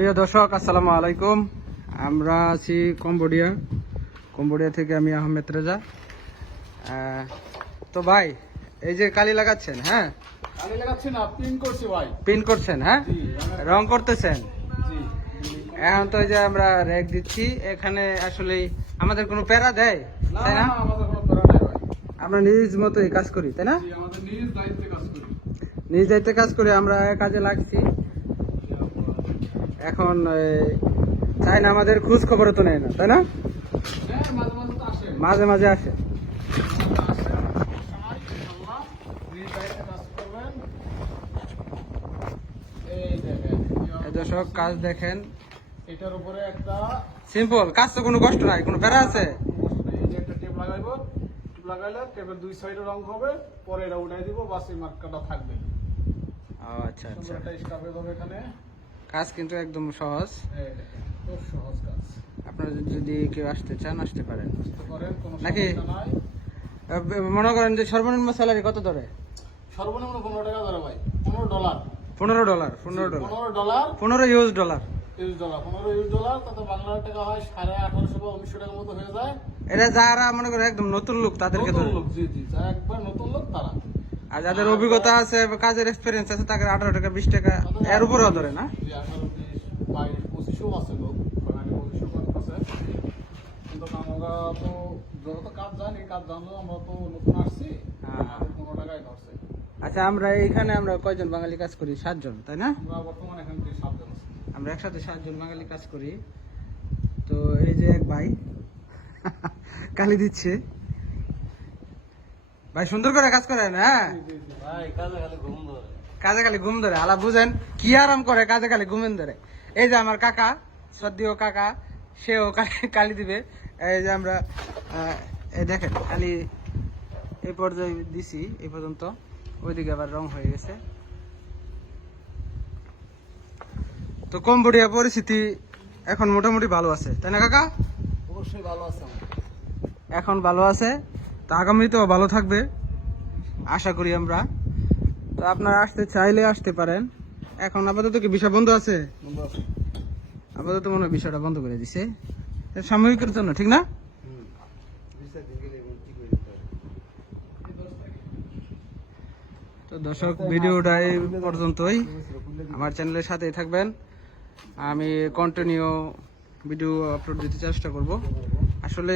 প্রিয় দর্শক আসসালামু আলাইকুম। আমরা আছি কম্বোডিয়া। কম্বোডিয়া থেকে আমি আহমেদ রেজা। তো ভাই এই যে কালি লাগাচ্ছেন হ্যাঁ? আমি লাগাচ্ছি না পিন করছি ভাই। করছেন হ্যাঁ? রং করতেছেন? এখন তো এই যে আমরা র্যাক দিচ্ছি এখানে আসলে আমাদের কোনো প্যারা দেয় তাই না? না আমাদের কোনো প্যারা নাই ভাই। আমরা নিজ মতো এই কাজ করি তাই না? নিজ দায়িত্বে কাজ করি। নিজ দায়িত্বে কাজ করে আমরা কাজে লাগছি। এখন এই, চাই না আমাদের খোঁজ খবরও তো নেয় না তাই না? হ্যাঁ মাঝে মাঝে আসে। দর্শক কাজ দেখেন। এটার উপরে একটা সিম্পল কাজ তো কোনো কষ্ট নাই কোনো প্যারা আছে? একটা টেপ লাগাইবো। টেপ লাগাইলে টেপের দুই সাইডে রং হবে পরে এটা উঠাই দিব বাস এই মার্কাটা থাকবে। আচ্ছা আচ্ছা। স্টাফ এখানে। কাজ কিন্তু একদম সহজ। খুব সহজ কাজ। আপনারা যদি কেউ আসতে চান আসতে পারেন। নাকি? মনে করেন যে সর্বনিম্ন স্যালারি কত ধরে? সর্বনিম্ন পনেরো টাকা ধরে ভাই। পনেরো ডলার পনেরো ডলার পনেরো ডলার পনেরো ডলার পনেরো ইউজ ডলার ইউজ ডলার পনেরো ডলার তাতে বাংলা টাকা হয় সাড়ে আঠারোশো বা উনিশশো টাকার মতো হয়ে যায়। এটা যারা মনে করেন একদম নতুন লোক তাদেরকে নতুন লোক জি জি যারা একবার নতুন লোক তারা। আর যাদের অভিজ্ঞতা আছে কাজের এক্সপিরিয়েন্স আছে তাকে আঠারো টাকা বিশ টাকা এর উপরেও ধরে না? পঁচিশও আছে লোক করতেছে কিন্তু আমরা তো যত কাজ জানি কাজ জানলেও আমরা তো নতুন আসছি হ্যাঁ। পনেরো টাকায় ধরছে। আচ্ছা আমরা এইখানে আমরা কয়জন বাঙালি কাজ করি? সাতজন তাই না? আমরা বর্তমানে এখান আছি। আমরা একসাথে সাতজন বাঙালি কাজ করি। তো এই যে এক ভাই কালি দিচ্ছে। ভাই সুন্দর করে কাজ করেন হ্যাঁ? ভাই কাজে খালি ঘুম ধরে। কাজে খালি ঘুম ধরে। আলা বুঝেন কি আরাম করে কাজে খালি ঘুমেন ধরে। এই যে আমার কাকা সদ্যীয় কাকা সেও কালি কালি দিবে। এই যে আমরা এই দেখেন খালি এই পর্যায়ে দিছি এই পর্যন্ত। ওইদিকে আবার রং হয়ে গেছে। তো কম্বোডিয়া পরিস্থিতি এখন মোটামুটি ভালো আছে। তাই না কাকা? অবশ্যই ভালো আছে এখন ভালো আছে। তো আগামীতেও ভালো থাকবে। আশা করি আমরা। তো আপনারা আসতে চাইলে আসতে পারেন। এখন আপাতত কি বিষয় বন্ধ আছে? আপাতত মনে হয় বিষয়টা বন্ধ করে দিছে। সাময়িকের জন্য, ঠিক না? তো দর্শক, ভিডিওটা এই পর্যন্তই। আমার চ্যানেলের সাথেই থাকবেন। আমি কন্টিনিউ ভিডিও আপলোড দিতে চেষ্টা করব। আসলে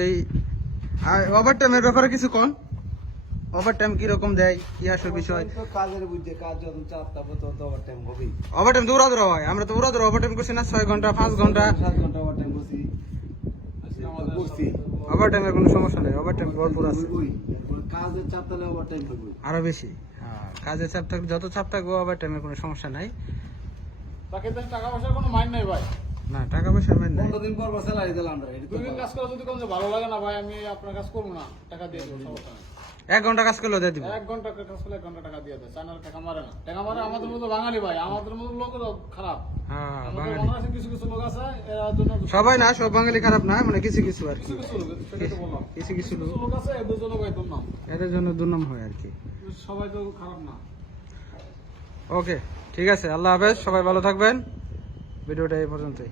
ওভার টাইমের ব্যাপারে কিছু কন? ওভার টাইম কীরকম দেয়? কি আসল বিষয়? তো কাজের বুঝছে কাজ যত চাপ তারপর তো ওভার টাইম হবেই। ওভার টাইম দৌড়া দৌড়া হয়। আমরা তো ওরা দৌড়া ওভার টাইম করছি না ছয় ঘণ্টা পাঁচ ঘণ্টা। সাত ঘণ্টা ওভার টাইম করছি করছি ওভার টাইমের কোনো সমস্যা নেই। ওভার টাইম ভরপুর আছে। কাজের চাপ তাহলে ওভার টাইম থাকবে আরও বেশি। হ্যাঁ, কাজের চাপ থাকবে যত চাপ থাকবে ওভার টাইমের কোনো সমস্যা নাই। তাকে তো টাকা পয়সার কোনো মাইন্ড নাই ভাই। না টাকা পয়সা মেন নাই। পনেরো দিন পর পর স্যালারি দিলাম দুই দিন কাজ করে যদি কোনো ভালো লাগে না ভাই আমি আপনার কাজ করব না টাকা দিয়ে দেবো সমস্যা নেই। এক ঘণ্টা কাজ করলেও দিয়ে দিব। এক ঘণ্টা কাজ করলে এক ঘণ্টা টাকা দিয়ে দেয় চায়নার টাকা মারে না। টাকা মারে আমাদের মতো বাঙালি ভাই আমাদের মতো লোকের খারাপ। হ্যাঁ বাঙালি। কিছু কিছু লোক আছে এরা জন্য সবাই না সব বাঙালি খারাপ না মানে কিছু কিছু আর কি। কিছু কিছু লোক বললাম। কিছু কিছু কিছু লোক। লোক আছে এদের জন্য ভাই তোর নাম এদের জন্য দুর্নাম হয় আর কি। সবাই তো খারাপ না। ওকে ঠিক আছে আল্লাহ হাফেজ সবাই ভালো থাকবেন। ভিডিওটা এই পর্যন্তই।